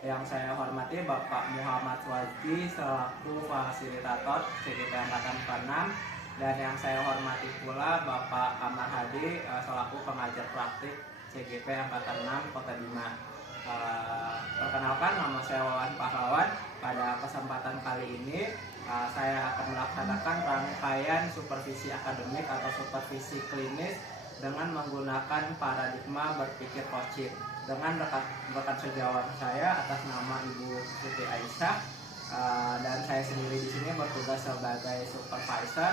Yang saya hormati Bapak Muhammad Swazdi selaku fasilitator CGP Angkatan ke-6, dan yang saya hormati pula Bapak Amar Hadi selaku pengajar praktik CGP Angkatan 6 Kota Bima. Perkenalkan, nama saya Wawan Pahlawan. Pada kesempatan kali ini saya akan melaksanakan rangkaian supervisi akademik atau supervisi klinis dengan menggunakan paradigma berpikir coaching dengan rekan sejawat saya atas nama Ibu Siti Aisyah, dan saya sendiri di sini bertugas sebagai supervisor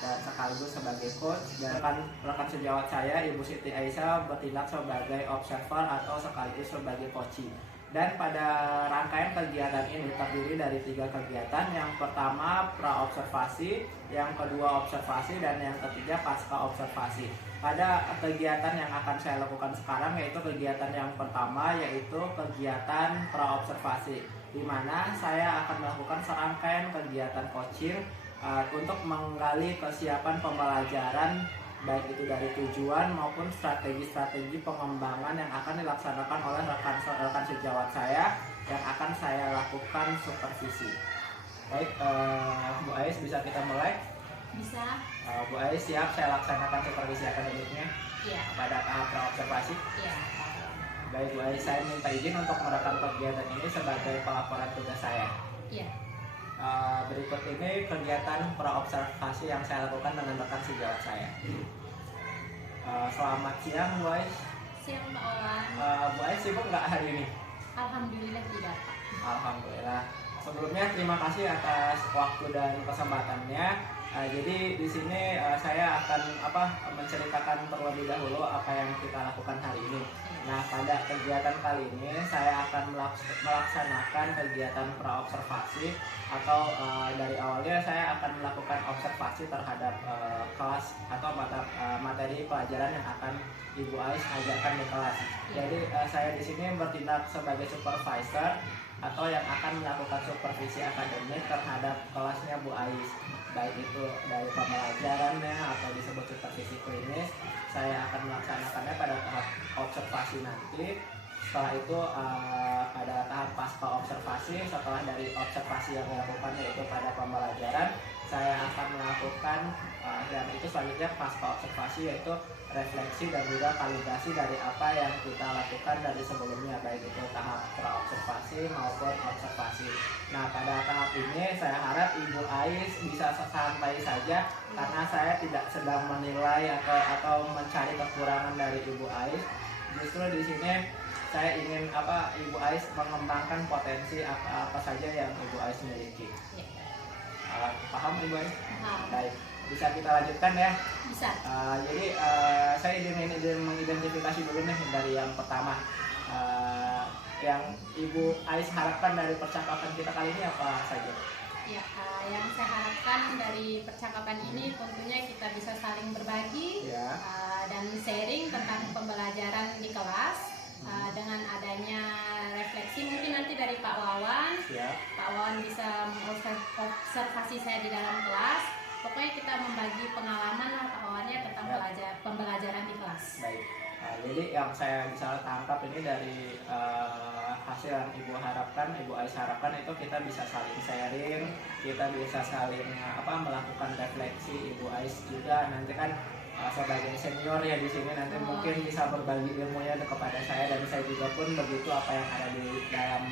dan sekaligus sebagai coach, dan rekan sejawat saya Ibu Siti Aisyah bertindak sebagai observer atau sekaligus sebagai coaching. Dan pada rangkaian kegiatan ini terdiri dari 3 kegiatan. Yang pertama pra-observasi, yang kedua observasi, dan yang ketiga pasca observasi. Pada kegiatan yang akan saya lakukan sekarang yaitu kegiatan yang pertama, yaitu kegiatan pra-observasi, di mana saya akan melakukan serangkaian kegiatan coaching untuk menggali kesiapan pembelajaran, baik itu dari tujuan maupun strategi-strategi pengembangan yang akan dilaksanakan oleh rekan sejawat saya yang akan saya lakukan supervisi. Baik, Bu Ais, bisa kita mulai? Bisa. Bu Ais siap saya laksanakan supervisi akademiknya? Iya. Pada tahap observasi? Iya. Baik, Bu Ais, saya minta izin untuk merekam kegiatan ini sebagai pelaporan tugas saya. Iya. Berikut ini kegiatan pra-observasi yang saya lakukan dengan rekan sejawat saya. Selamat siang, Bu Ais. Siang, Pak Wawan. Bu Ais sibuk nggak hari ini? Alhamdulillah tidak. Alhamdulillah. Sebelumnya terima kasih atas waktu dan kesempatannya. Jadi di sini saya akan menceritakan terlebih dahulu apa yang kita lakukan hari ini. Nah, pada kegiatan kali ini saya akan melaksanakan kegiatan pra-observasi atau dari awalnya saya akan melakukan observasi terhadap kelas atau materi pelajaran yang akan Ibu Ais ajarkan di kelas. Jadi saya di sini bertindak sebagai supervisor atau yang akan melakukan supervisi akademik terhadap kelasnya Bu Ais, baik itu dari pembelajarannya atau disebut supervisi klinis. Saya akan melaksanakannya pada tahap observasi nanti. Setelah itu pada tahap pasca observasi, setelah dari observasi yang dilakukan yaitu pada pembelajaran, saya akan melakukan dan itu selanjutnya pasca observasi yaitu refleksi dan juga kalibrasi dari apa yang kita lakukan dari sebelumnya, baik itu tahap pra-observasi maupun observasi. Nah, pada tahap ini saya harap Ibu Ais bisa santai saja karena saya tidak sedang menilai atau mencari kekurangan dari Ibu Ais. Justru di sini saya ingin Ibu Ais mengembangkan potensi apa saja yang Ibu Ais miliki. Paham Ibu Ais? Paham. Baik, bisa kita lanjutkan ya? Bisa. Jadi saya ingin mengidentifikasi dulu nih dari yang pertama. Yang Ibu Ais harapkan dari percakapan kita kali ini apa saja? Ya, yang saya harapkan dari percakapan ini tentunya kita bisa saling berbagi Ya. Dan sharing tentang pembelajaran di kelas. Dengan adanya refleksi mungkin nanti dari Pak Wawan. Siap. Pak Wawan bisa mengobservasi saya di dalam kelas. Pokoknya kita membagi pengalaman lah Pak Wawannya tentang pembelajaran di kelas. Baik. Jadi yang saya bisa tangkap ini dari hasil yang Ibu harapkan, Ibu Ais harapkan itu kita bisa saling sharing, kita bisa saling melakukan refleksi. Ibu Ais juga nanti kan sebagai senior ya di sini nanti mungkin bisa berbagi ilmunya kepada saya, dan saya juga pun begitu apa yang ada di dalam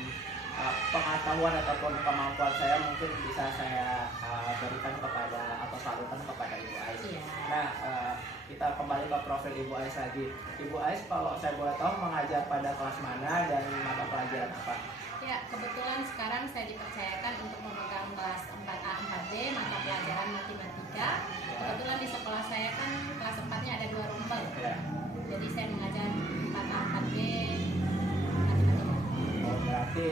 pengetahuan ataupun kemampuan saya mungkin bisa saya berikan kepada atau salurkan kepada Ibu Ais. Nah, kita kembali ke profil Ibu Ais lagi. Ibu Ais kalau saya boleh tahu mengajar pada kelas mana dan mata pelajaran apa? Ya, kebetulan sekarang saya dipercayakan untuk memegang kelas 4A 4B mata pelajaran matematika. Kebetulan di sekolah saya kan kelas 4-nya ada 2 rombel. Jadi saya mengajar 4A 4B matematika. Oh, berarti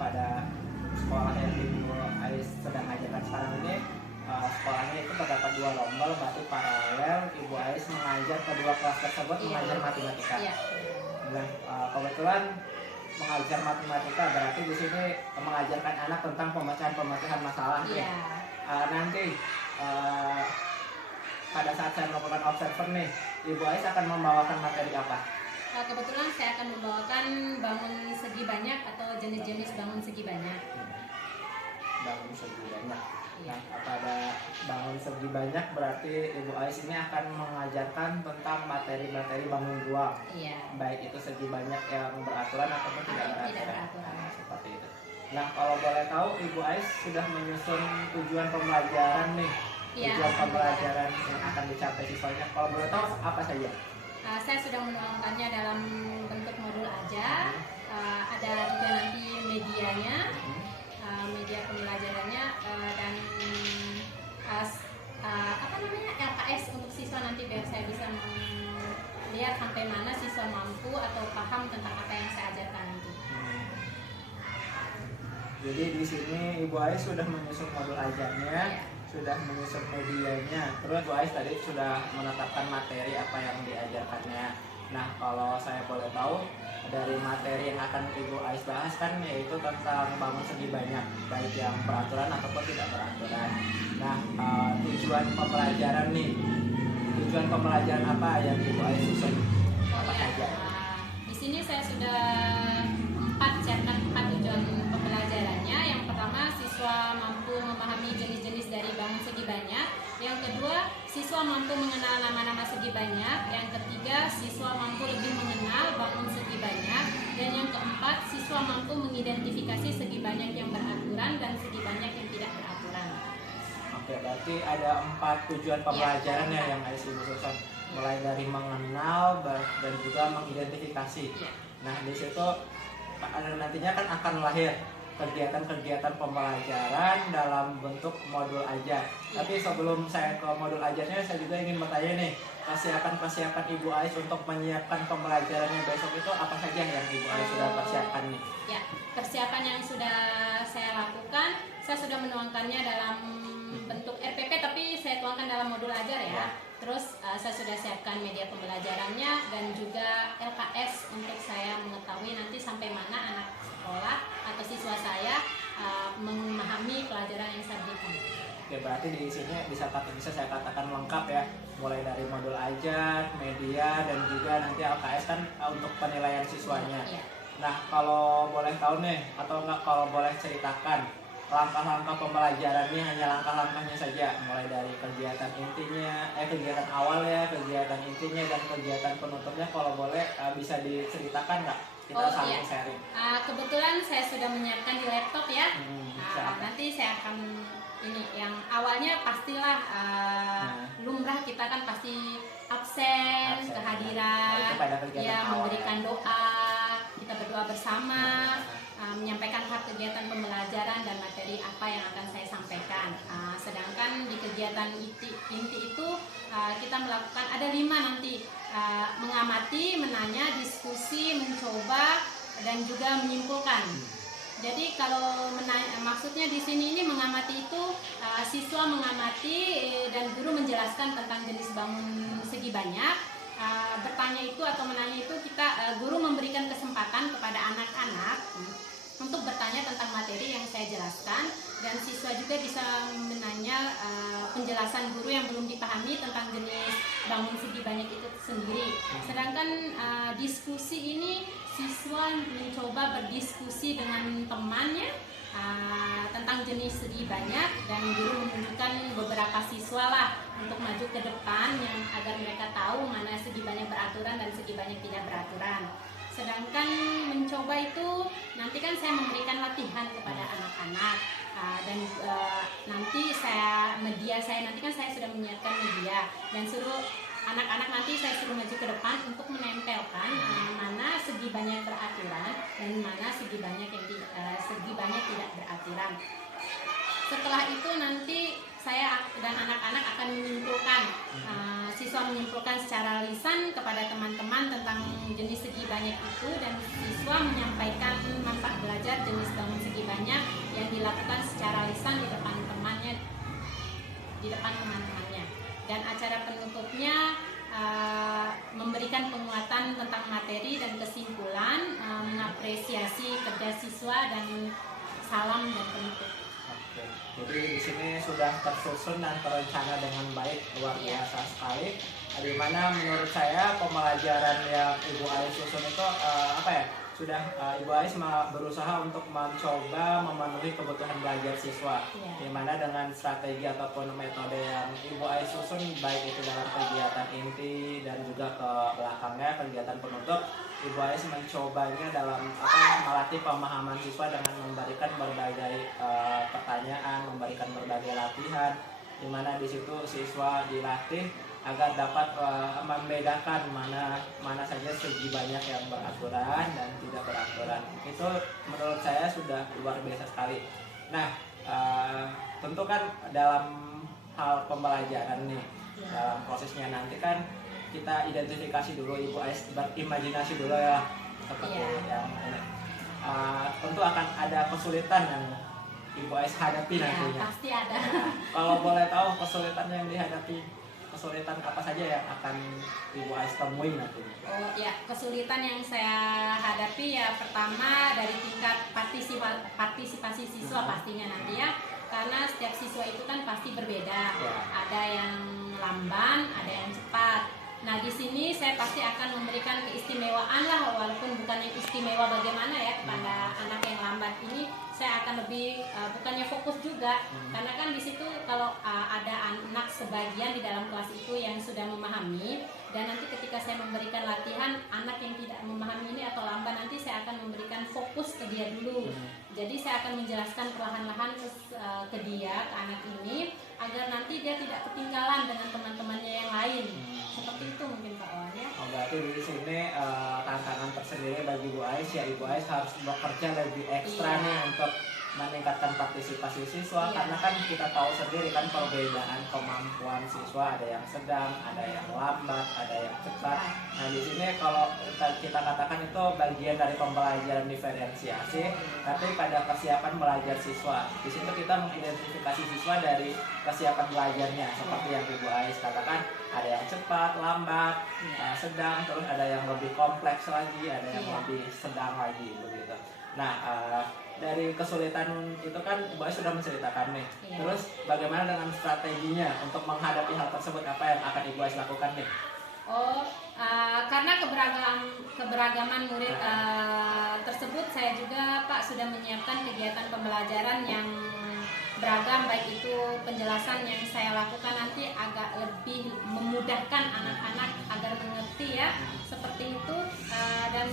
pada sekolah yang Ibu Ais sedang ajarkan sekarang ini sekolahnya itu terdapat 2 rombel, berarti paralel Ibu Ais mengajar kedua kelas tersebut mengajar matematika. Iya. Nah, kebetulan mengajar matematika berarti di sini mengajarkan anak tentang pemecahan masalah. Iya. Nanti pada saat saya melakukan observer nih, Ibu Ais akan membawakan materi apa? Kebetulan saya akan membawakan bangun segi banyak atau jenis-jenis bangun segi banyak. Bangun segi banyak. Iya. Nah, pada bangun segi banyak berarti Ibu Ais ini akan mengajarkan tentang materi-materi bangun ruang. Iya. Baik itu segi banyak yang beraturan ataupun tidak Tidak beraturan. beraturan. Nah, seperti itu. Nah, kalau boleh tahu Ibu Ais sudah menyusun tujuan pembelajaran nih. Iya, Tujuan pembelajaran yang akan dicapai siswanya. Kalau boleh tahu apa saja? Saya sudah menuangkannya dalam bentuk modul aja. Ada juga nanti medianya, media pembelajarannya, dan apa namanya, LKS untuk siswa nanti biar saya bisa melihat sampai mana siswa mampu atau paham tentang apa yang saya ajarkan nanti. Jadi di sini Ibu Ais sudah menyusun modul ajarnya. Iya. Sudah menyusun medianya, terus Bu Ais tadi sudah menetapkan materi apa yang diajarkannya. Nah, kalau saya boleh tahu dari materi yang akan Ibu Ais bahas kan yaitu tentang bangun segi banyak, baik yang beraturan ataupun tidak beraturan. Nah, tujuan pembelajaran nih, tujuan pembelajaran apa yang Ibu Ais susun? Apa saja? Di sini saya sudah siapkan 4 tujuan pembelajarannya. Yang pertama, siswa mampu memahami jenis-jenis dari bangun segi banyak. Yang kedua, siswa mampu mengenal nama-nama segi banyak. Yang ketiga, siswa mampu lebih mengenal bangun segi banyak. Dan yang keempat, siswa mampu mengidentifikasi segi banyak yang beraturan dan segi banyak yang tidak beraturan. Oke, berarti ada 4 tujuan pembelajaran Iya, yang Ais Ibu susun. Mulai dari mengenal dan juga mengidentifikasi. Iya. Nah, di situ nantinya kan akan lahir kegiatan-kegiatan pembelajaran dalam bentuk modul ajar. Tapi sebelum saya ke modul ajarnya, saya juga ingin bertanya nih, persiapan Ibu Ais untuk menyiapkan pembelajarannya besok itu apa saja yang Ibu Ais sudah persiapkan nih? Ya, persiapan yang sudah saya lakukan, saya sudah menuangkannya dalam bentuk RPP, tapi saya tuangkan dalam modul ajar ya. Terus saya sudah siapkan media pembelajarannya dan juga LKS untuk saya mengetahui nanti sampai mana anak sekolah atau siswa saya memahami pelajaran yang saya berikan. Oke, berarti di sini bisa saya katakan lengkap ya, mulai dari modul ajar, media, dan juga nanti LKS kan untuk penilaian siswanya. Iya. Nah, kalau boleh tahu nih, atau enggak kalau boleh ceritakan langkah-langkah pembelajarannya, hanya langkah-langkahnya saja, mulai dari kegiatan intinya, kegiatan awal ya, kegiatan intinya, dan kegiatan penutupnya, kalau boleh bisa diceritakan nggak? Kita saling sharing. Kebetulan saya sudah menyiapkan di laptop ya. Silakan. Nanti saya akan ini yang awalnya pastilah lumrah kita kan pasti absen. Kehadiran, ya memberikan doa, kita berdoa bersama, menyampaikan hak kegiatan pembelajaran dan materi apa yang akan saya sampaikan. Sedangkan di kegiatan inti itu kita melakukan ada 5 nanti, mengamati, menanya, diskusi, mencoba, dan juga menyimpulkan. Jadi kalau maksudnya di sini ini mengamati itu siswa mengamati dan guru menjelaskan tentang jenis bangun segi banyak. Bertanya itu atau menanya itu kita guru memberikan kesempatan kepada anak-anak untuk bertanya tentang materi yang saya jelaskan, dan siswa juga bisa menanya penjelasan guru yang belum dipahami tentang jenis bangun segi banyak itu sendiri. Sedangkan diskusi ini siswa mencoba berdiskusi dengan temannya tentang jenis segi banyak, dan guru menunjukkan beberapa siswa lah untuk maju ke depan yang agar mereka tahu mana segi banyak beraturan dan segi banyak tidak beraturan. Sedangkan mencoba itu nanti kan saya memberikan latihan kepada anak-anak, dan nanti media saya nanti kan saya sudah menyiapkan media, dan suruh anak-anak nanti saya suruh maju ke depan untuk menempelkan mana segi banyak beraturan dan mana segi banyak tidak beraturan. Setelah itu nanti saya dan anak-anak akan menyimpulkan, siswa menyimpulkan secara lisan kepada teman-teman tentang jenis segi banyak itu, dan siswa menyampaikan manfaat belajar jenis bangun segi banyak yang dilakukan secara lisan di depan teman-temannya. Dan acara penutupnya memberikan penguatan tentang materi dan kesimpulan, mengapresiasi kerja siswa, dan salam dan penutup. Oke. Jadi di sini sudah tersusun dan terencana dengan baik, luar Iya. biasa sekali. Di mana menurut saya pembelajaran yang Ibu Ais susun itu apa ya? Sudah Ibu Ais berusaha untuk mencoba memenuhi kebutuhan belajar siswa. Iya. Di mana dengan strategi ataupun metode yang Ibu Ais susun, baik itu dalam kegiatan inti dan juga ke belakangnya kegiatan penutup, Ibu Ais mencobanya dalam melatih pemahaman siswa dengan memberikan berbagai pertanyaan, memberikan berbagai latihan, di mana di situ siswa dilatih agar dapat membedakan mana saja segi banyak yang beraturan dan tidak beraturan. Itu menurut saya sudah luar biasa sekali. Nah, tentu kan dalam hal pembelajaran nih, dalam prosesnya nanti kan kita identifikasi dulu, Ibu Ais berimajinasi dulu ya, seperti yang ini. Tentu akan ada kesulitan yang Ibu Ais hadapi nantinya. Pasti ada. Nah, kalau boleh tahu kesulitan yang dihadapi, kesulitan apa saja yang akan Ibu Ais temui nantinya? Oh ya, kesulitan yang saya hadapi ya pertama dari tingkat partisipasi siswa pastinya nanti ya, karena setiap siswa itu kan pasti berbeda. Ya. Ada yang lamban, ada yang cepat. Nah di sini saya pasti akan memberikan keistimewaan lah, walaupun bukan yang istimewa bagaimana ya kepada anak yang lambat ini. Saya akan lebih bukannya fokus juga, karena kan di situ kalau ada anak sebagian di dalam kelas itu yang sudah memahami, dan nanti ketika saya memberikan latihan anak yang tidak memahami ini atau lambat, nanti saya akan memberikan fokus ke dia dulu. Jadi saya akan menjelaskan perlahan-lahan ke dia, ke anak ini, agar nanti dia tidak ketinggalan dengan teman-temannya yang lain. Seperti itu mungkin Pak Wan ya. Oh, berarti di sini tantangan tersendiri bagi Ibu Ais ya, Ibu Ais harus bekerja lebih ekstra nih untuk meningkatkan partisipasi siswa, karena kan kita tahu sendiri kan perbedaan kemampuan siswa, ada yang sedang, ada yang lambat, ada yang cepat. Nah di sini kalau kita katakan itu bagian dari pembelajaran diferensiasi, tapi pada kesiapan belajar siswa. Di situ kita mengidentifikasi siswa dari kesiapan belajarnya, seperti yang Ibu Ais katakan, ada yang cepat, lambat, sedang, terus ada yang lebih kompleks lagi, ada yang lebih sedang lagi begitu. Nah dari kesulitan itu kan Ibu Ais sudah menceritakan nih. Terus bagaimana dengan strateginya untuk menghadapi hal tersebut, apa yang akan Ibu Ais lakukan nih? Oh, karena keberagaman murid tersebut, saya juga Pak sudah menyiapkan kegiatan pembelajaran yang beragam, baik itu penjelasan yang saya lakukan nanti agak lebih memudahkan anak-anak agar mengerti ya, seperti itu. Dan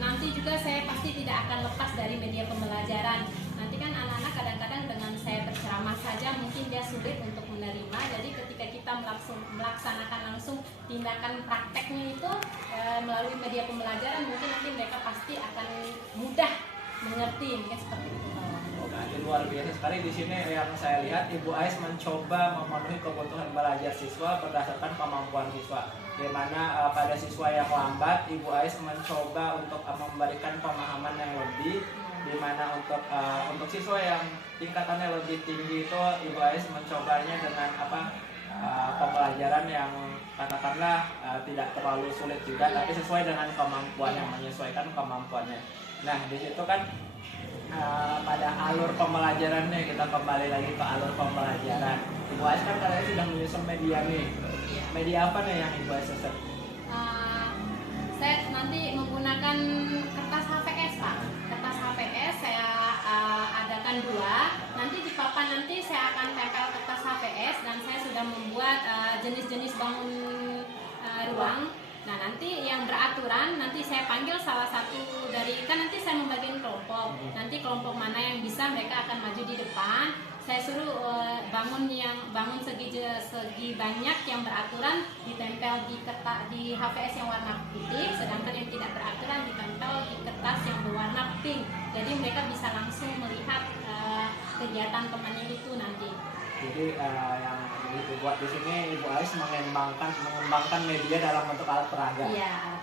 nanti juga saya pasti tidak akan lepas dari media pembelajaran. Nanti kan anak-anak kadang-kadang dengan saya berceramah saja mungkin dia sulit untuk menerima, jadi ketika kita melaksanakan langsung tindakan prakteknya itu melalui media pembelajaran, mungkin nanti mereka pasti akan mudah mengerti, mungkin seperti itu. Jadi luar biasa sekali di sini yang saya lihat, Ibu Ais mencoba memenuhi kebutuhan belajar siswa berdasarkan kemampuan siswa. Di mana pada siswa yang lambat, Ibu Ais mencoba untuk memberikan pemahaman yang lebih, di mana untuk siswa yang tingkatannya lebih tinggi itu Ibu Ais mencobanya dengan pembelajaran yang katakanlah tidak terlalu sulit juga, tapi sesuai dengan kemampuannya, menyesuaikan kemampuannya. Nah di situ kan pada alur pembelajarannya, kita kembali lagi ke alur pembelajaran. Ibu Ais kan katanya sudah menyusun media nih. Media apa nih yang Ibu Ais susun? Saya nanti menggunakan kertas HVS Pak. Kertas HVS saya adakan 2. Nanti di papan nanti saya akan tempel kertas HVS, dan saya sudah membuat jenis-jenis bangun ruang. Nah nanti yang beraturan, nanti saya panggil salah satu dari, kan nanti saya membagikan kelompok. Nanti kelompok mana yang bisa, mereka akan maju di depan. Saya suruh bangun segi banyak yang beraturan ditempel di HVS yang warna putih, sedangkan yang tidak beraturan ditempel di kertas yang berwarna pink. Jadi mereka bisa langsung melihat kegiatan temannya itu nanti. Jadi yang dibuat di sini Ibu Ais mengembangkan media dalam bentuk alat peraga.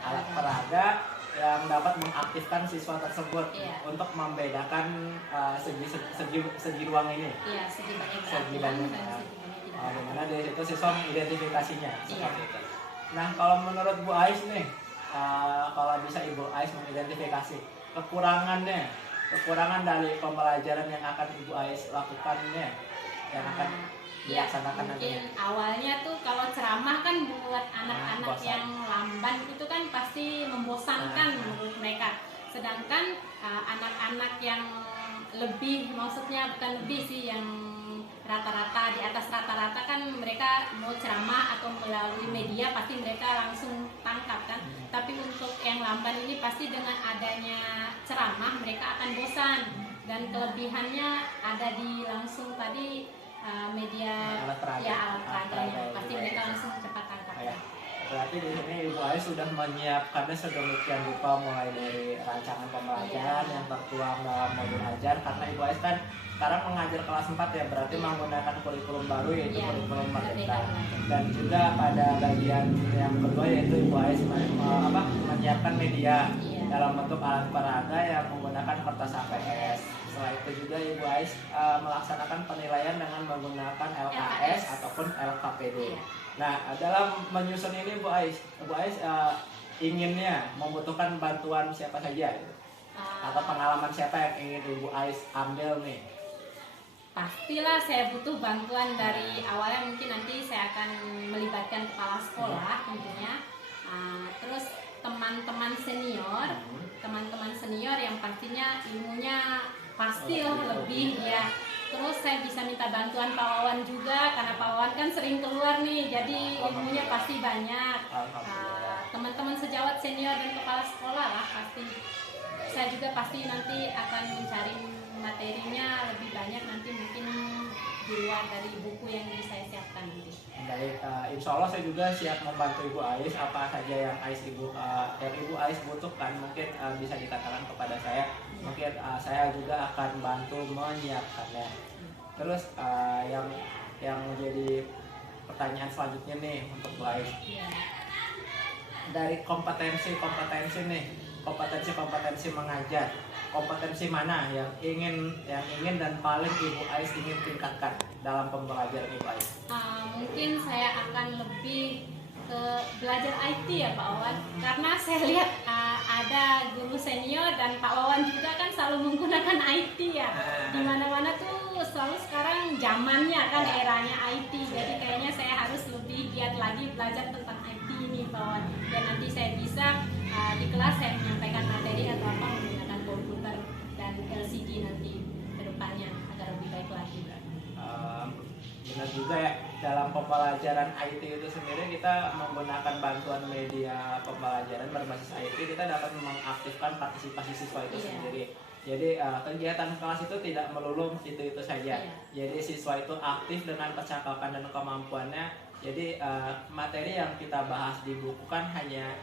Alat peraga yang dapat mengaktifkan siswa tersebut untuk membedakan segi ruang ini. Segi banyak Segi beraturan banyak. dan segi banyak tidak. Dimana dari situ siswa mengidentifikasinya seperti itu. Nah kalau menurut Bu Ais nih, kalau bisa Ibu Ais mengidentifikasi kekurangannya kekurangan dari pembelajaran yang akan Ibu Ais lakukannya, yang akan dilaksanakan mungkin nantinya? awalnya tuh kalau ceramah kan buat anak-anak bosan. yang lamban itu kan pasti membosankan menurut mereka. Sedangkan anak-anak yang lebih, maksudnya bukan lebih sih, yang rata-rata, di atas rata-rata kan mereka mau ceramah atau melalui media pasti mereka langsung tangkap kan. Tapi untuk yang lamban ini pasti dengan adanya ceramah mereka akan bosan, dan kelebihannya ada di langsung tadi media Alat peraga. ya alat peraganya, Alat pasti peraga. mereka langsung cepat tangkap. Ya. Berarti di sini Ibu Ais sudah menyiapkannya sedemikian rupa, mulai dari rancangan pembelajaran yang tertuang dalam modul ajar, karena Ibu Ais kan sekarang mengajar kelas 4 ya, berarti menggunakan kurikulum baru yaitu kurikulum merdeka. Dan juga pada bagian yang kedua yaitu Ibu Ais menyiapkan media dalam bentuk alat peraga yang menggunakan kertas HPS. Setelah itu juga Ibu Ais melaksanakan penilaian dengan menggunakan LKS ataupun LKPD. Nah, dalam menyusun ini Ibu Ais inginnya membutuhkan bantuan siapa saja gitu? Atau pengalaman siapa yang ingin Ibu Ais ambil nih? Pastilah saya butuh bantuan dari awalnya, mungkin nanti saya akan melibatkan kepala sekolah tentunya. Terus teman-teman senior yang pastinya ilmunya pastilah lebih ya. Terus saya bisa minta bantuan Pak Wawan juga, karena Pak Wawan kan sering keluar nih, jadi ilmunya pasti banyak. Teman-teman sejawat senior dan kepala sekolah lah pasti. Saya juga pasti nanti akan mencari materinya lebih banyak nanti, mungkin di luar dari buku yang saya siapkan nanti. Baik, insya Allah saya juga siap membantu Ibu Ais. Apa saja yang Ibu Ais butuhkan mungkin bisa dikatakan kepada saya. Mungkin saya juga akan bantu menyiapkannya. Terus yang menjadi pertanyaan selanjutnya nih untuk Bu Ais. Dari kompetensi nih, kompetensi mengajar, kompetensi mana yang ingin dan paling Ibu Ais ingin tingkatkan dalam pembelajaran Ibu Ais? Mungkin saya akan lebih ke belajar IT ya Pak Wawan, karena saya lihat ada guru senior dan Pak Wawan juga kan selalu menggunakan IT ya. Di mana-mana tuh selalu sekarang zamannya kan eranya IT, jadi kayaknya saya harus lebih giat lagi belajar tentang IT ini Pak Wawan. Dan nanti saya bisa di kelas saya menyampaikan materi atau apa menggunakan komputer dan LCD nanti ke depannya agar lebih baik lagi. Benar juga ya, dalam pembelajaran IT itu sendiri kita menggunakan bantuan media pembelajaran berbasis IT, kita dapat mengaktifkan partisipasi siswa itu sendiri. Jadi kegiatan kelas itu tidak melulu itu saja. Jadi siswa itu aktif dengan kecakapan dan kemampuannya. Jadi materi yang kita bahas di buku kan hanya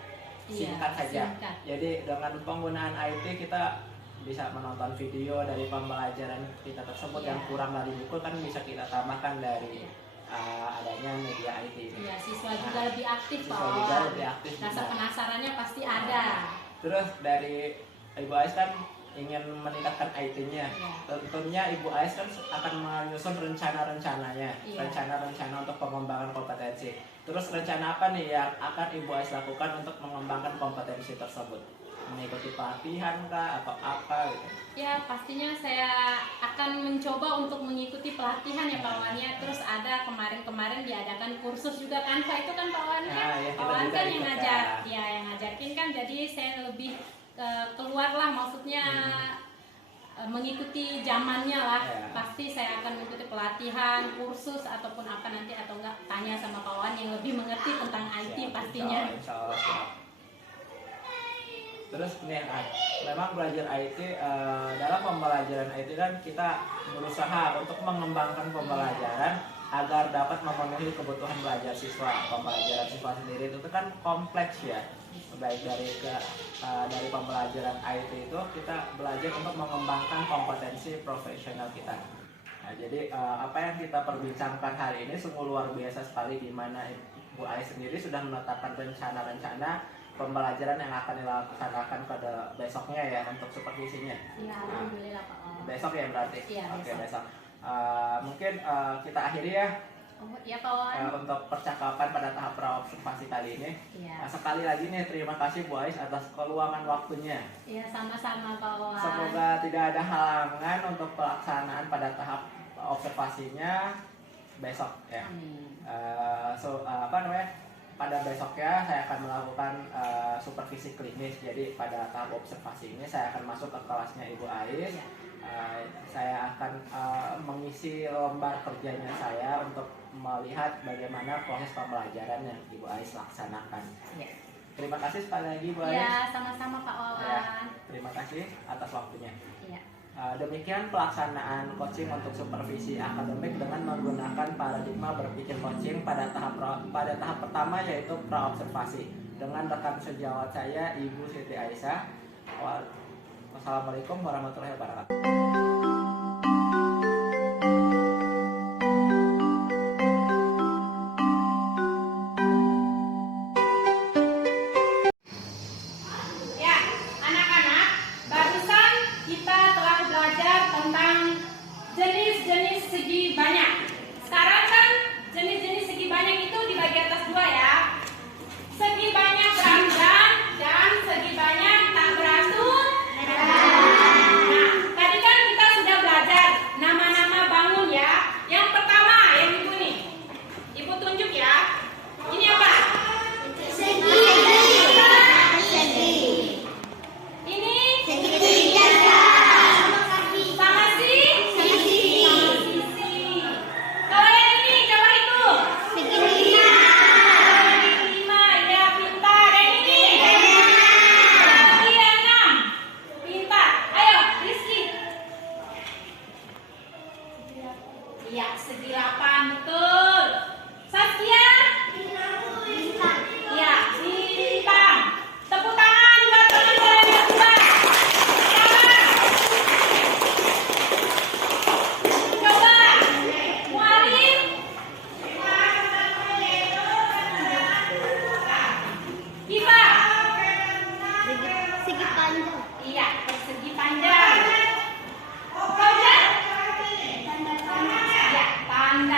singkat saja. Jadi dengan penggunaan IT kita bisa menonton video dari pembelajaran kita tersebut yang kurang dari buku kan bisa kita tambahkan dari adanya media IT ini. Siswa juga lebih aktif rasa penasarannya pasti ada. Terus dari Ibu Ais kan ingin meningkatkan IT-nya, tentunya Ibu Ais kan akan menyusun rencana-rencananya, rencana-rencana untuk pengembangan kompetensi. Terus rencana apa nih yang akan Ibu Ais lakukan untuk mengembangkan kompetensi tersebut? Mengikuti pelatihan kah atau apa gitu? Ya pastinya saya akan mencoba untuk mengikuti pelatihan ya Pak Wan ya. Terus ada kemarin diadakan kursus juga kan Pak, itu kan Pak Wan kan? Pak Wan kan yang ngajakin kan, jadi saya lebih keluar lah, maksudnya mengikuti zamannya lah. Pasti saya akan mengikuti pelatihan, kursus ataupun apa nanti, atau enggak tanya sama Pak Wan yang lebih mengerti tentang IT pastinya. Insya Allah. Terus nih, memang belajar IT, dalam pembelajaran IT kan kita berusaha untuk mengembangkan pembelajaran agar dapat memenuhi kebutuhan belajar siswa. Pembelajaran siswa sendiri itu kan kompleks ya, baik dari pembelajaran IT itu kita belajar untuk mengembangkan kompetensi profesional kita. Nah, jadi apa yang kita perbincangkan hari ini sungguh luar biasa sekali, di mana Ibu Ais sendiri sudah menetapkan rencana-rencana pembelajaran yang akan dilaksanakan pada besoknya ya untuk supervisinya. Iya, alhamdulillah Pak. Besok ya berarti. Iya, Oke, besok. Mungkin kita akhiri ya Oh, iya Pak Wawan. untuk percakapan pada tahap praobservasi kali ini. Iya. Sekali lagi nih terima kasih Bu Ais atas keluangan waktunya. Iya, sama-sama Pak Wawan. Semoga tidak ada halangan untuk pelaksanaan pada tahap observasinya besok ya. Amin. Pada besoknya saya akan melakukan supervisi klinis. Jadi pada tahap observasi ini saya akan masuk ke kelasnya Ibu Ais. Iya. Saya akan mengisi lembar kerjanya saya untuk melihat bagaimana proses pembelajaran yang Ibu Ais laksanakan. Iya. Terima kasih sekali lagi Bu Ais. Iya, sama-sama Pak Wawan. Ya, terima kasih atas waktunya. Iya. Demikian pelaksanaan coaching untuk supervisi akademik dengan menggunakan paradigma berpikir coaching pada tahap pertama yaitu praobservasi dengan rekan sejawat saya Ibu Siti Aisyah. Wassalamualaikum warahmatullahi wabarakatuh. Ya, anak-anak, barusan kita telah belajar tentang jenis-jenis segi banyak. Sekarang kan jenis-jenis segi banyak itu dibagi atas dua ya. Segi banyak beramdan dan segi banyak tak beratur. Nah, tadi kan kita sudah belajar nama-nama bangun ya. Yang pertama yang ibu nih, ibu tunjuk ya. Ini apa? Ini sama sisi. Kalau yang ini coba hitung. Lima, ya pintar. Yang ini. Iya, 6. Pintar. Ayo, Rizky. Iya, segi 8 betul. Saskia. Iya, bintang. Tepuk tangan buat teman saya yang kedua. Coba. Mualim. Viva. Segi panjang. Iya, persegi panjang. Fauzan. Iya, tanda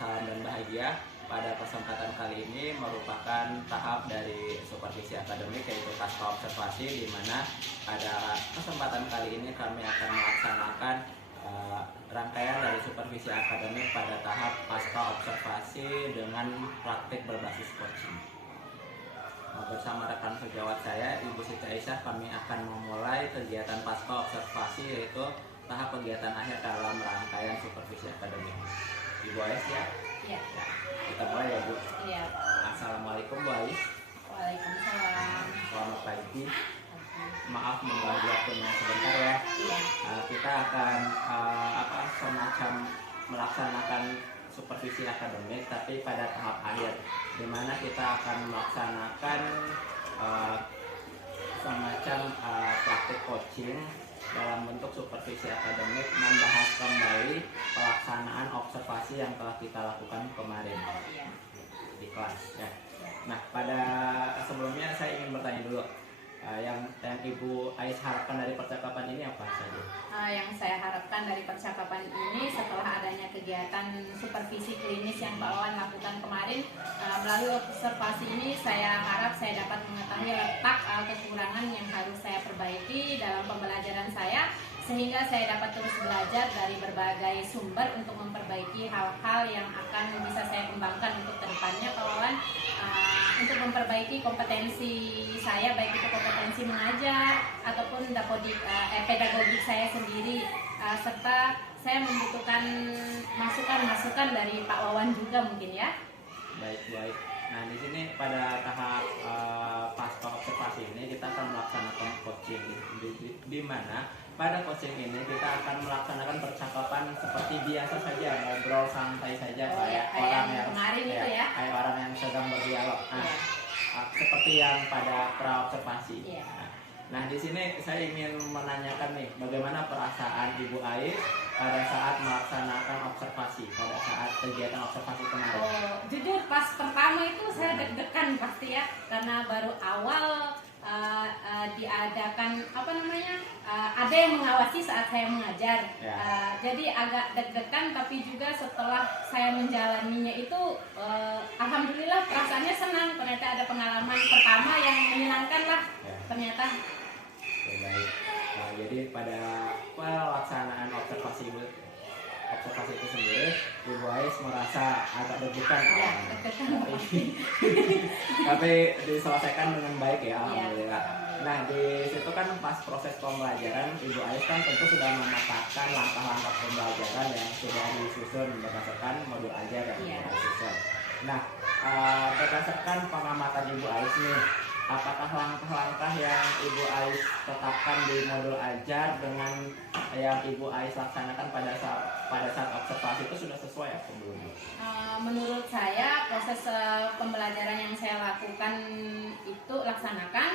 salam dan bahagia. Pada kesempatan kali ini merupakan tahap dari supervisi akademik, yaitu pasca observasi, di mana pada kesempatan kali ini kami akan melaksanakan rangkaian dari supervisi akademik pada tahap pasca observasi dengan praktik berbasis coaching. Bersama rekan sejawat saya, Ibu Siti Aisyah, kami akan memulai kegiatan pasca observasi, yaitu tahap kegiatan akhir dalam rangkaian supervisi akademik. Ibu Ais ya? Iya. Ya. Kita mulai ya Bu. Iya. Assalamualaikum Bu Ais. Waalaikumsalam. Selamat pagi. Maaf mengganggu waktunya sebentar ya. Iya. Kita akan semacam melaksanakan supervisi akademik, tapi pada tahap akhir, di mana kita akan melaksanakan semacam praktik coaching dalam bentuk supervisi akademik, membahas kembali pelaksanaan observasi yang telah kita lakukan kemarin di kelas ya. Nah, pada sebelumnya saya ingin bertanya dulu, yang Ibu Ais harapkan dari percakapan ini apa saja? Yang saya harapkan dari percakapan ini, setelah adanya kegiatan supervisi klinis yang Pak Wawan lakukan kemarin, melalui observasi ini saya harap saya dapat mengetahui letak kekurangan yang harus saya perbaiki dalam pembelajaran saya, sehingga saya dapat terus belajar dari berbagai sumber untuk memperbaiki hal-hal yang akan bisa saya kembangkan untuk kedepannya, Pak Wawan, untuk memperbaiki kompetensi saya, baik itu kompetensi mengajar ataupun pedagogik saya sendiri, serta saya membutuhkan masukan-masukan dari Pak Wawan juga mungkin ya. Baik. Nah, di sini pada tahap pasca observasi ini kita akan melaksanakan coaching, di mana pada coaching ini kita akan melaksanakan percakapan seperti biasa saja, ngobrol santai saja, kayak orang yang kemarin itu ya, kayak orang yang sedang berdialog. Nah, seperti yang pada pra observasi. Nah, di sini saya ingin menanyakan nih, bagaimana perasaan Ibu Ais pada saat melaksanakan observasi, pada saat kegiatan observasi kemarin? Jujur pas pertama itu saya deg-degan pasti ya, karena baru awal diadakan ada yang mengawasi saat saya mengajar. Jadi agak deg-degan, tapi juga setelah saya menjalaninya itu alhamdulillah perasaannya senang. Ternyata ada pengalaman pertama yang menyenangkan lah ternyata. Baik. Jadi pada pelaksanaan observasi itu sendiri, Ibu Ais merasa agak deg-degan tapi diselesaikan dengan baik ya, alhamdulillah. Nah, di situ kan pas proses pembelajaran, Ibu Ais kan tentu sudah memetakan langkah-langkah pembelajaran yang sudah disusun berdasarkan modul ajar yang disusun. Nah, berdasarkan pengamatan Ibu Ais nih, apakah langkah-langkah yang Ibu Ais tetapkan di modul ajar dengan yang Ibu Ais laksanakan pada saat observasi itu sudah sesuai atau belum? Menurut saya proses pembelajaran yang saya lakukan itu laksanakan,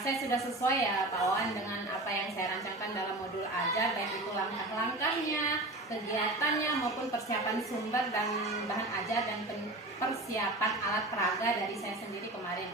saya sudah sesuai ya Pak Wawan dengan apa yang saya rancangkan dalam modul ajar, baik itu langkah-langkahnya, kegiatannya maupun persiapan sumber dan bahan ajar dan persiapan alat peraga dari saya sendiri kemarin.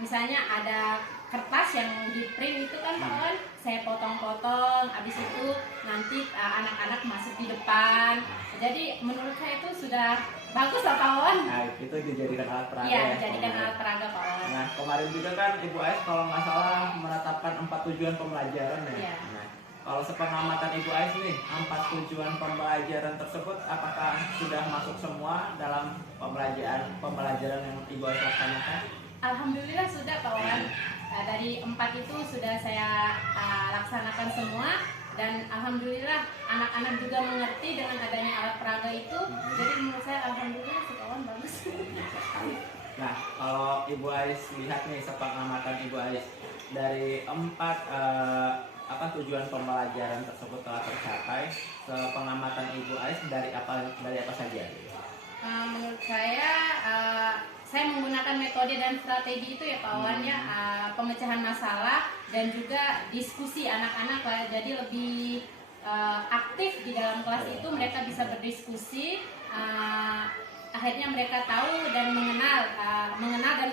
Misalnya ada kertas yang di print itu kan Pak Wawan, saya potong-potong, habis itu nanti anak-anak masuk di depan. Jadi menurut saya itu sudah bagus lah Pak Wawan. Nah, itu dijadikan alat peraga. Iya, dijadikan alat peraga Pak Wawan. Nah, kemarin juga kan Ibu Ais kalau nggak salah menetapkan 4 tujuan pembelajaran ya. Iya. Nah, kalau sepengamatan Ibu Ais nih, 4 tujuan pembelajaran tersebut apakah sudah masuk semua dalam pembelajaran yang Ibu Ais laksanakan? Alhamdulillah sudah Pak Wawan. Dari 4 itu sudah saya laksanakan semua, dan alhamdulillah anak-anak juga mengerti dengan adanya alat peraga itu. Jadi menurut saya alhamdulillah Pak Wawan bagus. Nah, kalau Ibu Ais lihat nih sepengamatan Ibu Ais dari 4 tujuan pembelajaran tersebut telah tercapai, sepengamatan Ibu Ais dari apa saja? Menurut saya menggunakan metode dan strategi itu ya Pak Wawan ya, pemecahan masalah dan juga diskusi anak-anak, jadi lebih aktif di dalam kelas itu, mereka bisa berdiskusi, akhirnya mereka tahu dan mengenal dan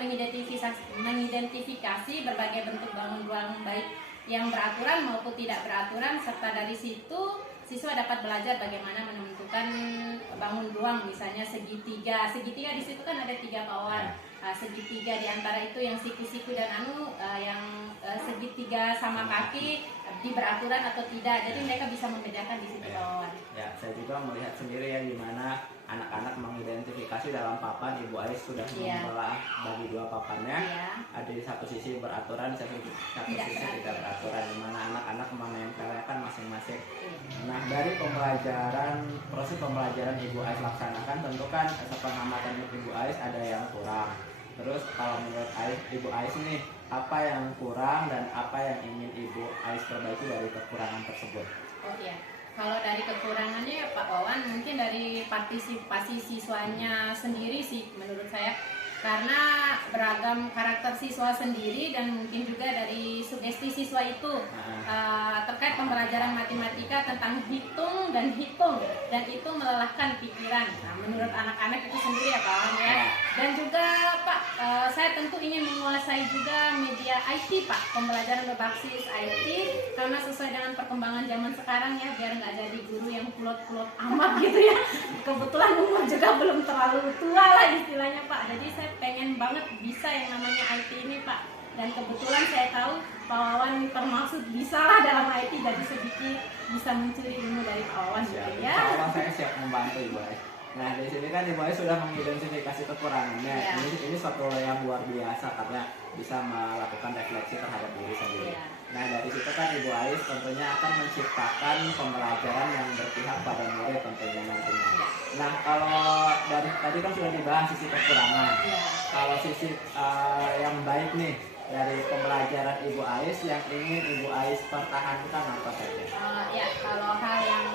mengidentifikasi berbagai bentuk bangun-bangun baik yang beraturan maupun tidak beraturan, serta dari situ siswa dapat belajar bagaimana menentukan bangun ruang, misalnya segitiga di situ kan ada 3 Pak Wawan. Segitiga di antara itu yang siku-siku dan yang segitiga sama kaki beraturan atau tidak, jadi mereka bisa membedakan di situ Pak Wawan. Ya, saya juga melihat sendiri ya gimana anak-anak mengidentifikasi dalam papan. Ibu Ais sudah membelah bagi 2 papannya. Ada di satu sisi beraturan, satu sisi tidak beraturan, dimana anak-anak menempelkan masing-masing. Nah, dari proses pembelajaran Ibu Ais laksanakan, tentu kan sepengamatan Ibu Ais ada yang kurang. Terus kalau menurut Ibu Ais nih, apa yang kurang dan apa yang ingin Ibu Ais perbaiki dari kekurangan tersebut? Oh iya, kalau dari kekurangannya ya Pak Wawan, mungkin dari partisipasi siswanya sendiri sih menurut saya, karena beragam karakter siswa sendiri dan mungkin juga dari sugesti siswa itu terkait pembelajaran matematika tentang hitung dan itu melelahkan pikiran. Nah, menurut anak-anak itu sendiri ya Pak Wawan ya. Dan juga Pak, saya tentu ingin menguasai juga media IT Pak, pembelajaran berbasis IT, karena sesuai dengan perkembangan zaman sekarang ya, biar nggak jadi guru yang kulot-kulot amat gitu ya. Kebetulan umur juga belum terlalu tua lah istilahnya Pak, jadi saya pengen banget bisa yang namanya IT ini Pak. Dan kebetulan saya tahu Pak Wawan termasuk bisa lah dalam IT, jadi sedikit bisa mencuri ilmu dari Pak Wawan gitu ya. Insya Allah saya siap membantu Ibu Ais. Nah, di sini kan Ibu Ais sudah mengidentifikasi kekurangannya. Ini suatu yang luar biasa karena bisa melakukan refleksi terhadap diri sendiri. Nah, dari situ kan Ibu Ais tentunya akan menciptakan pembelajaran yang berpihak pada murid tentunya nantinya. Nah, kalau dari tadi kan sudah dibahas sisi kekurangan. Kalau sisi yang baik nih dari pembelajaran Ibu Ais yang ingin Ibu Ais pertahankan apa saja? Ya, kalau hal yang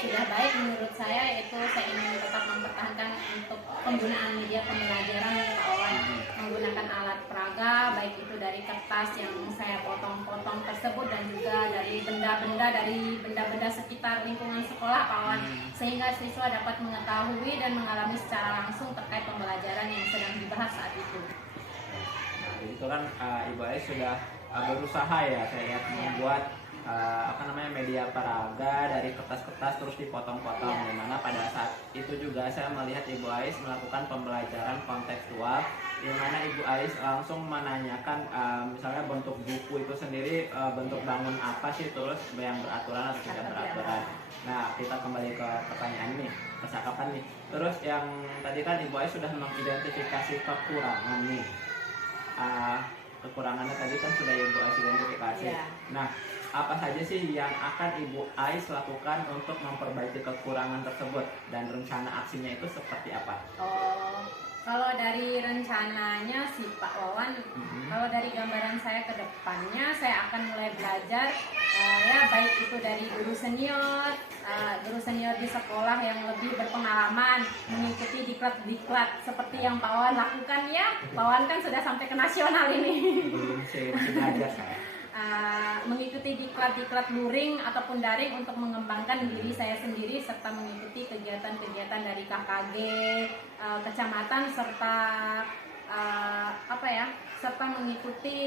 sudah baik menurut saya itu saya ingin tetap mempertahankan untuk penggunaan media pembelajaran Pak Wawan, menggunakan alat peraga baik itu dari kertas yang saya potong-potong tersebut dan juga dari benda-benda sekitar lingkungan sekolah Pak Wawan, sehingga siswa dapat mengetahui dan mengalami secara langsung terkait pembelajaran yang sedang dibahas saat itu. Itu kan Ibu Ais sudah berusaha ya, saya lihat membuat media peraga dari kertas-kertas terus dipotong-potong, dimana pada saat itu juga saya melihat Ibu Ais melakukan pembelajaran kontekstual, dimana Ibu Ais langsung menanyakan misalnya bentuk buku itu sendiri, bentuk bangun apa sih, terus yang beraturan atau tidak beraturan. Nah, kita kembali ke pertanyaan nih, percakapan nih. Terus yang tadi kan Ibu Ais sudah mengidentifikasi kekurangan nih. Kekurangannya tadi kan sudah Ibu Ais identifikasi. Nah, apa saja sih yang akan Ibu Ais lakukan untuk memperbaiki kekurangan tersebut dan rencana aksinya itu seperti apa? Kalau dari rencananya sih Pak Wawan, kalau dari gambaran saya ke depannya, saya akan mulai belajar ya baik itu dari guru senior di sekolah yang lebih berpengalaman, mengikuti diklat seperti yang Pak Wawan lakukan ya. Pak Wawan kan sudah sampai ke nasional ini. Mengikuti diklat luring ataupun daring untuk mengembangkan diri saya sendiri, serta mengikuti kegiatan-kegiatan dari KKG kecamatan, serta serta mengikuti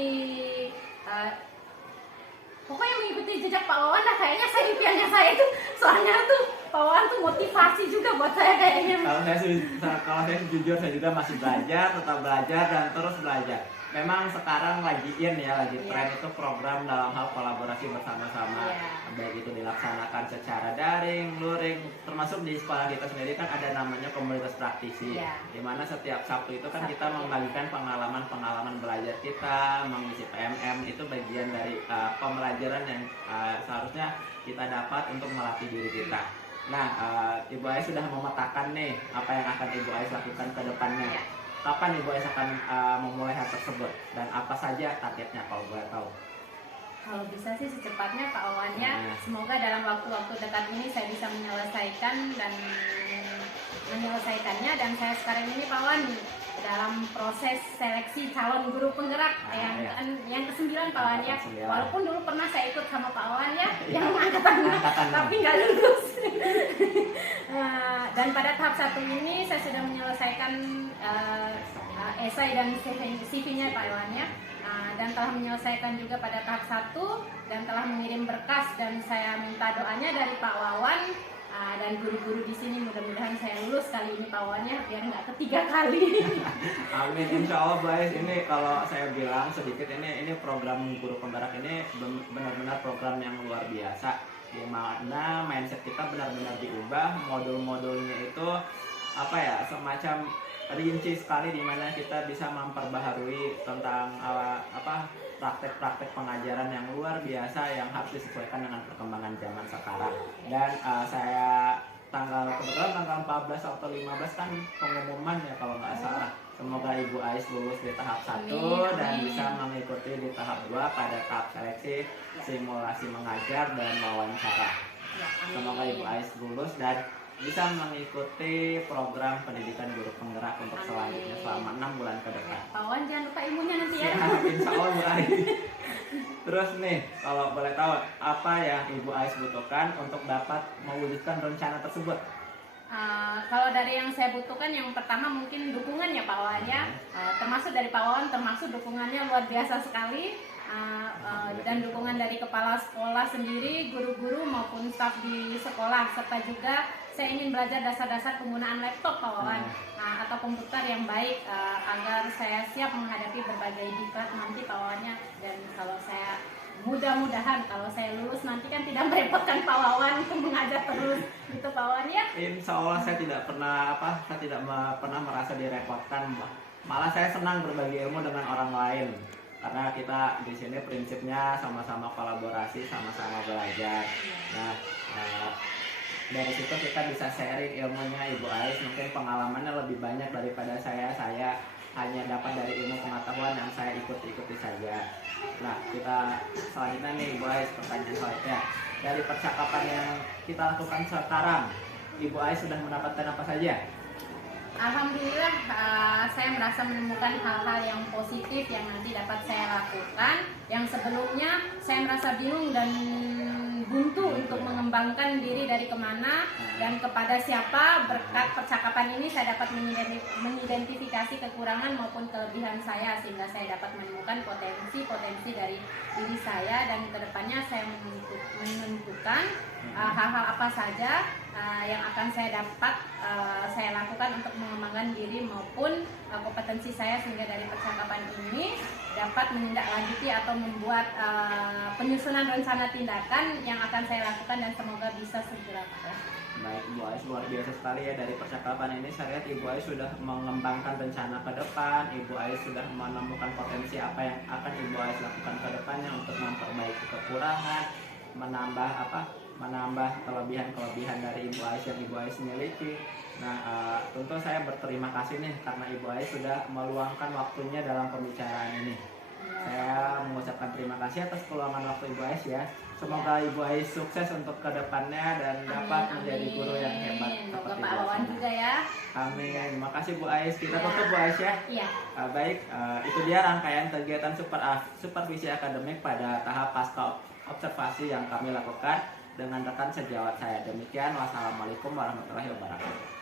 pokoknya mengikuti jejak Pak Wawan lah. Kayaknya saya impiannya saya itu, soalnya tuh Pak Wawan tuh motivasi juga buat saya kayaknya. Kalau saya jujur, saya juga masih belajar, tetap belajar dan terus belajar. Memang sekarang lagi tren itu program dalam hal kolaborasi bersama-sama, baik itu dilaksanakan secara daring, luring, termasuk di sekolah kita sendiri kan ada namanya komunitas praktisi, di mana setiap Sabtu itu kan kita membagikan pengalaman belajar kita, mengisi PMM, itu bagian dari pembelajaran yang seharusnya kita dapat untuk melatih diri kita. Nah, Ibu Ais sudah memetakan nih apa yang akan Ibu Ais lakukan ke depannya. Kapan Ibu Ais akan memulai hal tersebut dan apa saja targetnya kalau boleh tahu? Kalau bisa sih secepatnya Pak Wawan ya. Semoga dalam waktu-waktu dekat ini saya bisa menyelesaikannya, dan saya sekarang ini Pak Wawan dalam proses seleksi calon guru penggerak yang ke-9 Pak Wawan ya. Walaupun dulu pernah saya ikut sama Pak Wawan ya, yang angkatan tapi nggak lulus. Dan pada tahap 1 ini saya sudah menyelesaikan esai dan CV-nya Pak Wawan ya. Dan telah menyelesaikan juga pada tahap 1 dan telah mengirim berkas, dan saya minta doanya dari Pak Wawan dan guru-guru di sini, mudah-mudahan saya lulus kali ini Pak Wawan ya, biar nggak ketiga kali. Amin, insya Allah Bu Ais. Ini kalau saya bilang sedikit, ini program Guru Penggerak ini benar-benar program yang luar biasa, di mana mindset kita benar-benar diubah. Modul-modulnya itu apa ya, semacam rinci sekali, di mana kita bisa memperbaharui tentang praktek-praktek pengajaran yang luar biasa yang harus disesuaikan dengan perkembangan zaman sekarang. Dan saya kebetulan tanggal 14 atau 15 kan pengumuman ya kalau nggak salah. Semoga Ibu Ais lulus di tahap 1 dan bisa mengikuti di tahap 2 pada tahap seleksi, simulasi mengajar dan wawancara. Semoga Ibu Ais lulus dan bisa mengikuti program pendidikan guru penggerak untuk selanjutnya selama 6 bulan ke depan. Pak Wawan jangan lupa ilmunya nanti ya. Insya Allah Bu Ais. Terus nih, kalau boleh tahu apa yang Ibu Ais butuhkan untuk dapat mewujudkan rencana tersebut? Kalau dari yang saya butuhkan, yang pertama mungkin dukungan ya Pak Wawan ya. Termasuk dari Pak Wawan, termasuk dukungannya luar biasa sekali. Dan dukungan dari kepala sekolah sendiri, guru-guru maupun staf di sekolah, serta juga saya ingin belajar dasar-dasar penggunaan laptop Pak Wawan, atau komputer yang baik, agar saya siap menghadapi berbagai diklat nanti Pak Wawannya. Dan kalau saya mudah-mudahan kalau saya lulus nanti kan tidak merepotkan Pak Wawan untuk mengajar terus gitu Pak Wawan ya. Insya Allah saya tidak pernah pernah merasa direpotkan, malah saya senang berbagi ilmu dengan orang lain. Karena kita di sini prinsipnya sama-sama kolaborasi, sama-sama belajar. Nah, dari situ kita bisa sharing ilmunya Ibu Ais. Mungkin pengalamannya lebih banyak daripada saya. Saya hanya dapat dari ilmu pengetahuan yang saya ikuti saja. Nah, kita selanjutnya nih Ibu Ais, pertanyaan selanjutnya. Dari percakapan yang kita lakukan sekarang, Ibu Ais sudah mendapatkan apa saja? Alhamdulillah, saya merasa menemukan hal-hal yang positif yang nanti dapat saya lakukan. Yang sebelumnya saya merasa bingung dan buntu untuk mengembangkan diri dari kemana dan kepada siapa. Berkat percakapan ini saya dapat mengidentifikasi kekurangan maupun kelebihan saya, sehingga saya dapat menemukan potensi dari diri saya, dan kedepannya saya menentukan hal-hal apa saja yang akan saya dapat saya lakukan untuk mengembangkan diri maupun kompetensi saya, sehingga dari percakapan ini dapat menindaklanjuti atau membuat penyusunan rencana tindakan yang akan saya lakukan dan semoga bisa segera. Baik, Ibu Ais luar biasa sekali ya. Dari percakapan ini saya lihat Ibu Ais sudah mengembangkan rencana ke depan. Ibu Ais sudah menemukan potensi apa yang akan Ibu Ais lakukan ke depannya untuk memperbaiki kekurangan, menambah kelebihan-kelebihan dari Ibu Ais yang Ibu Ais miliki. Nah, tentu saya berterima kasih nih karena Ibu Ais sudah meluangkan waktunya dalam pembicaraan ini. Saya mengucapkan terima kasih atas keluangan waktu Ibu Ais ya. Semoga Ibu Ais sukses untuk kedepannya dan dapat menjadi guru yang hebat seperti Pak Wawan juga ya. Amin. Terima kasih Bu Ais. Kita tutup Bu Ais ya. Iya. Baik, itu dia rangkaian kegiatan supervisi akademik pada tahap pasca observasi yang kami lakukan dengan rekan sejawat saya. Demikian, wassalamualaikum warahmatullahi wabarakatuh.